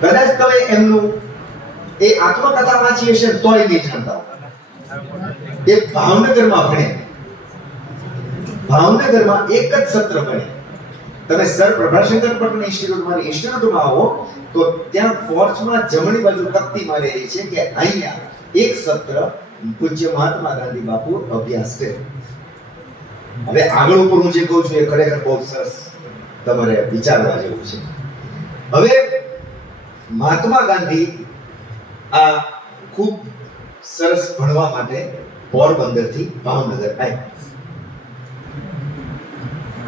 કદાચ તમે એમનું એ આત્મકથા વાંચી હશે તોય નહીં જાણતા. એ ભાવનગરમાં ભણે, ભાવનગરમાં એક જ સત્ર ભણે. તમે સર પ્રભાશંકર પટેલ ઇન્સ્ટિટ્યૂટમાં ઇન્સ્ટિટ્યૂટમાં આવો તો ત્યાં ફોર્ચમાં જમણી બાજુ તકતી મારેલી છે કે અહીંયા એક સત્ર પૂજ્ય મહાત્મા ગાંધી બાપુ અભ્યાસ કરે. હવે આગળ ઉપર હું જે કહું છું એ ખરેખર બહુ સરસ તમારે વિચારવા જેવું છે. હવે મહાત્મા ગાંધી આ ખૂબ સરસ ભણવા માટે પોરબંદર થી ભાવનગર આવ્યા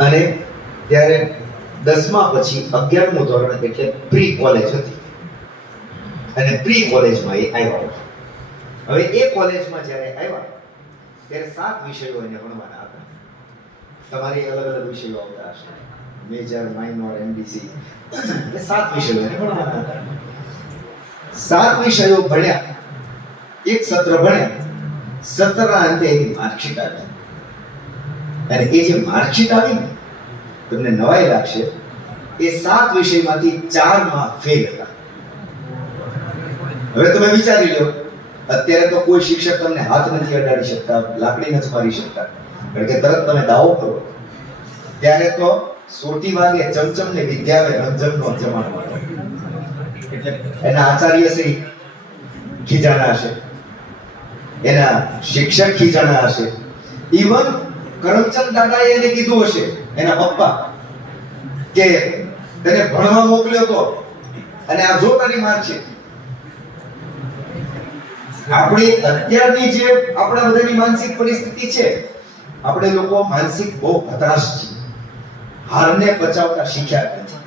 અને ત્યારે 10મા પછી 11મું ધોરણ એટલે પ્રી કોલેજ હતી અને પ્રી કોલેજમાં એ આવ્યા. હવે એ કોલેજમાં જ્યારે આવ્યા ત્યારે 7 વિષયો એને ભણવાના હતા. તમારી અલગ અલગ વિષયો આવતા હશે, મેજર, માઇનોર, એમડીસી, એટલે 7 વિષયો એને ભણવાના હતા. 7 વિષયો ભણ્યા, એક સત્ર ભણ્યા. સત્રના અંતે એની માર્કશીટ આવી અને એ જે માર્કશીટ આવી ને તમને નવાઈ લાગશે, એ 7 વિષયમાંથી 4માં ફેલ હતા. હવે તમે વિચારી લો, અત્યારે તો કોઈ શિક્ષક તમને હાથ નથી અડાડી શકતા, લાકડી નથી મારી શકતા, કારણ કે તરત તમે દાવો કરો. ત્યારે તો સોટી વાગે ચમચમ ને વિદ્યાવે રંજનનો જમાનો હતો. એટલે એના આચાર્ય શ્રી ખીજાણા હશે, એના શિક્ષક ખીજાણા હશે, ઈવન કરમચંદ દાદાએ એને કીધું હશે, એના પપ્પા, કે તને ભણવા મોકલ્યો તો અને આ જો તારી માર્ક છે. આપણી અત્યારની જે આપણા બધાની માનસિક પરિસ્થિતિ છે, આપણે લોકો માનસિક બહુ હતાશ છીએ, હારને પચાવતા શીખ્યા નથી.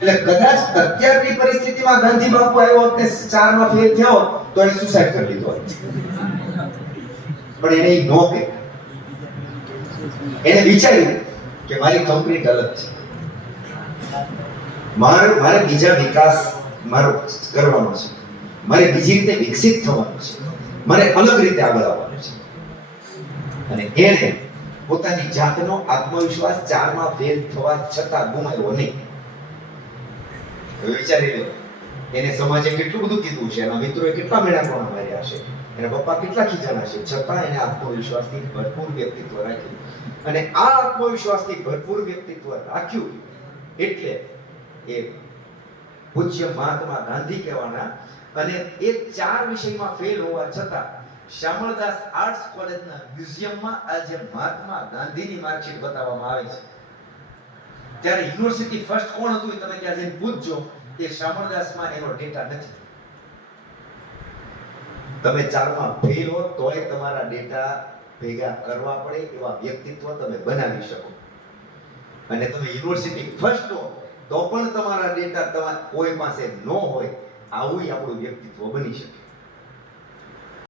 એટલે કદાચ અત્યારની પરિસ્થિતિમાં ગાંધી બાપુ આવ્યો હોત ને 4માં ફેલ થયો તો એને સુસાઇડ કરી લીધો હોત. પણ એને નો કે એને વિચાર્યું કે મારી કમ્પ્લીટ અલગ છે, મારે બીજા વિકાસ મારો કરવાનો છે, મારે બીજી રીતે વિકસિત થવાનું છે, મારે અલગ રીતે આગળ આવવાનું છે. અને એને પોતાની જાતનો આત્મવિશ્વાસ 4માં ફેલ થવા છતાં ગુમાવ્યો નહીં. હવે વિચારી લો, એને સમાજે કેટલું બધું કીધું છે, એના મિત્રોએ કેટલા મેળાપણા માર્યા છે, એના પપ્પા કેટલા ખીજાણા છે, છતાં એને આત્મવિશ્વાસથી ભરપૂર વ્યક્તિત્વ રાખ્યું. અને આ આત્મવિશ્વાસથી ભરપૂર વ્યક્તિત્વ રાખ્યું એટલે એ પૂજ્ય મહાત્મા ગાંધી કહેવાના. અને એ 4 વિષયમાં ફેલ હોવા છતાં શામળદાસ આર્ટ્સ કોલેજના મ્યુઝિયમમાં આજે મહાત્મા ગાંધીની માર્કશીટ બતાવવામાં આવે છે. ત્યારે યુનિવર્સિટી ફર્સ્ટ કોણ હતું તમે ત્યાં જઈને પૂછજો, એ શામળદાસમાં એનો ડેટા નથી. તમે 4માં ફેલ હો તોય તમારા ડેટા ભેગા કરવા પડે એવા વ્યક્તિત્વ તમે બનાવી શકો. અને તમે યુનિવર્સિટી ફર્સ્ટ હો તો પણ તમારા ડેટા કોઈ પાસે ન હોય, આવું આપણું વ્યક્તિત્વ બની શકે.